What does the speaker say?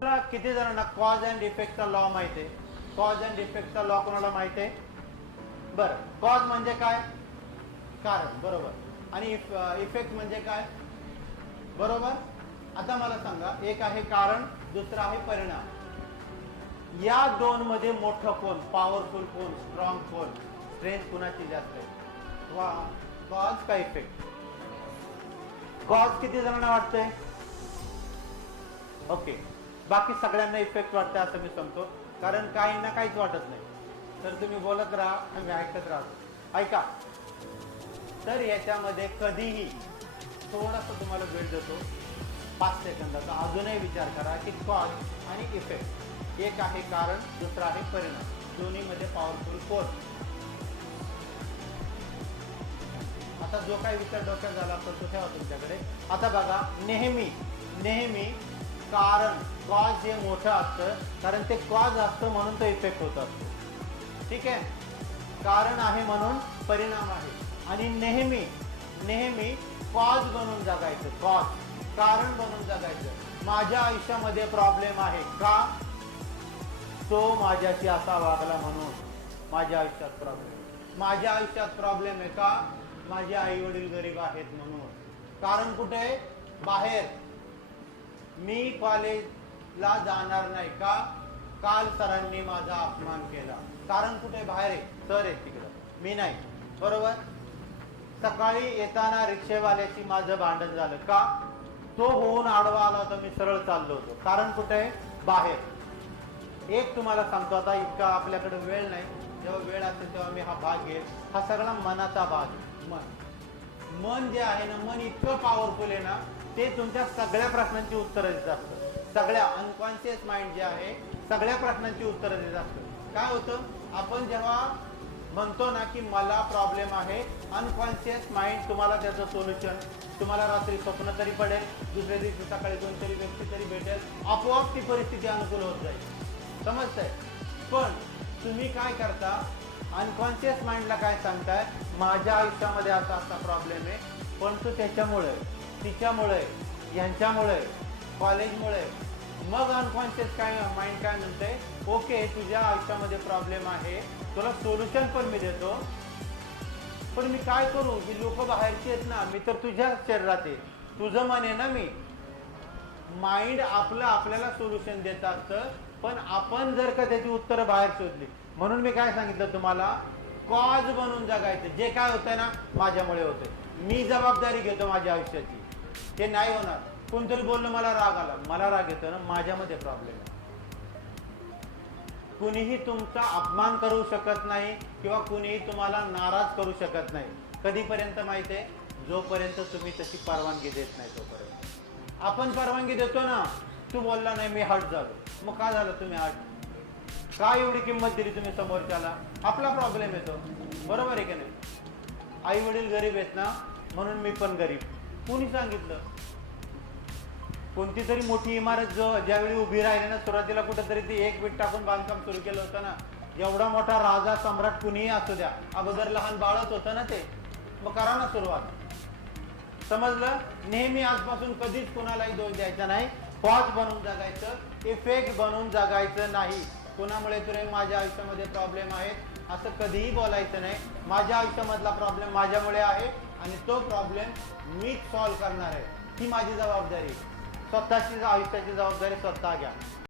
तुम्हाला किती जणांना कॉज अँड इफेक्टचा लॉ माहिती आहे? कॉज अँड इफेक्टचा लॉ कोणाला माहिती आहे? बरं कॉज म्हणजे काय? कारण बरोबर. आणि इफेक्ट म्हणजे काय? बरोबर? आता मला सांगा एक आहे कारण दुसरं आहे परिणाम. या दोन मध्ये मोठं कोण? पॉवरफुल कोण? स्ट्रॉंग कोण? स्ट्रेंथ कुणाची जास्त आहे? वा कॉज का इफेक्ट कॉज किती जणांना वाटतंय? ओके बाकी सगळ्यांना इफेक्ट वाटतं असं मी सांगतो. कारण काही ना काहीच वाटत नाही. तर तुम्ही बोलत राहा आम्ही ऐकत राहतो ऐका. तर याच्यामध्ये कधीही थोडासा तुम्हाला वेळ देतो. पाच सेकंदाचा अजूनही विचार करा की कॉज आणि इफेक्ट एक आहे कारण दुसरं आहे परिणाम. दोन्हीमध्ये पॉवरफुल कोण? आता जो काही विचार डोक्यात झाला असेल तो ठेवा तुमच्याकडे. आता बघा नेहमी नेहमी कारण कॉज जे मोठं असतं कारण ते कॉज असतं म्हणून तो इफेक्ट होत असतो ठीक आहे? कारण आहे म्हणून परिणाम आहे. आणि नेहमी नेहमी कॉज बनून जगायचं कॉज कारण बनून जगायचं. माझ्या आयुष्यामध्ये प्रॉब्लेम आहे का? तो माझ्याशी असा वागला म्हणून माझ्या आयुष्यात प्रॉब्लेम माझ्या आयुष्यात प्रॉब्लेम आहे का? माझे आई वडील गरीब आहेत म्हणून. कारण कुठे? बाहेर. मी कॉलेजला जाणार नाही का? काल सरांनी माझा अपमान केला. कारण कुठे? बाहेर आहे. सर आहे तिकडं. मी नाही. बरोबर? सकाळी येताना रिक्षेवाल्याशी माझं भांडण झालं का? तो होऊन आडवा आला होता. मी सरळ चाललो होतो. कारण कुठे? बाहेर. एक तुम्हाला सांगतो आता इतका आपल्याकडे वेळ नाही. जेव्हा वेळ असेल तेव्हा मी हा भाग घेईल. हा सगळा मनाचा भाग आहे. मन. मन जे आहे ना मन इतकं पॉवरफुल आहे ना ते तुमच्या सगळ्या प्रश्नांची उत्तरं देत असतं. सगळ्या अनकॉन्शियस माइंड जे आहे सगळ्या प्रश्नांची उत्तरं देत असतं. काय होतं? आपण जेव्हा म्हणतो ना की मला प्रॉब्लेम आहे अनकॉन्शियस माइंड तुम्हाला त्याचं सोल्युशन तुम्हाला रात्री स्वप्न तरी पडेल दुसऱ्या दिवशी सकाळी कोणतरी व्यक्ती तरी भेटेल आपोआप ती परिस्थिती अनुकूल होत जाईल. समजतंय? पण तुम्ही काय करता? अनकॉन्शियस माइंडला काय सांगताय? माझ्या आयुष्यामध्ये असा असा प्रॉब्लेम आहे पण तो त्याच्यामुळे तिच्यामुळे यांच्यामुळे कॉलेजमुळे मग अनकॉन्शियस काय माइंड काय म्हणते ओके तुझ्या आयुष्यामध्ये प्रॉब्लेम आहे. तुला सोल्युशन पण मी देतो. पण मी काय करू? की लोक बाहेरची आहेत ना मी तर तुझ्या शरीरात आहे. तुझं मन आहे ना मी. माइंड आपलं आपल्याला सोल्युशन देत असतं पण आपण जर का त्याची उत्तरं बाहेर शोधली. म्हणून मी काय सांगितलं तुम्हाला? कॉज बनून जगायचं. जे काय होतंय ना माझ्यामुळे होतंय. मी जबाबदारी घेतो माझ्या आयुष्याची. ते नाही होणार. कोणतरी बोललं मला राग आला. मला राग येतो ना माझ्यामध्ये प्रॉब्लेम आहे. कुणीही तुमचा अपमान करू शकत नाही किंवा कुणीही तुम्हाला नाराज करू शकत नाही. कधीपर्यंत माहिती आहे? जोपर्यंत तुम्ही तशी परवानगी देत नाही तोपर्यंत. आपण परवानगी देतो ना. तू बोलला नाही मी हट झालो. मग का झालं तुम्ही हट? का एवढी किंमत दिली तुम्ही समोरच्याला? आपला प्रॉब्लेम येतो. बरोबर आहे की नाही? आई वडील गरीब आहेत ना म्हणून मी पण गरीब. कोणी सांगितलं? कोणती तरी मोठी इमारत जो ज्यावेळी उभी राहिली ना सुरुवातीला कुठेतरी ती एक वीट टाकून बांधकाम सुरू केलं होतं ना. एवढा मोठा राजा सम्राट कुणीही असू द्या. अगोदर लहान बाळच होतं ना ते. मग करा ना सुरुवात. समजलं? नेहमी आजपासून कधीच कुणालाही दोष द्यायचा नाही. पॉज बनवून जगायचं इफेक्ट बनवून जगायचं नाही. कुणामुळे तुरे माझ्या आयुष्यामध्ये प्रॉब्लेम आहेत? असं कधीही बोलायचं नाही. माझ्या आयुष्यामधला प्रॉब्लेम माझ्यामुळे आहे. आणि तो प्रॉब्लेम मीच सॉल्व्ह करणार आहे ही माझी जबाबदारी आहे. स्वतःची आयुष्याची जबाबदारी स्वतः घ्या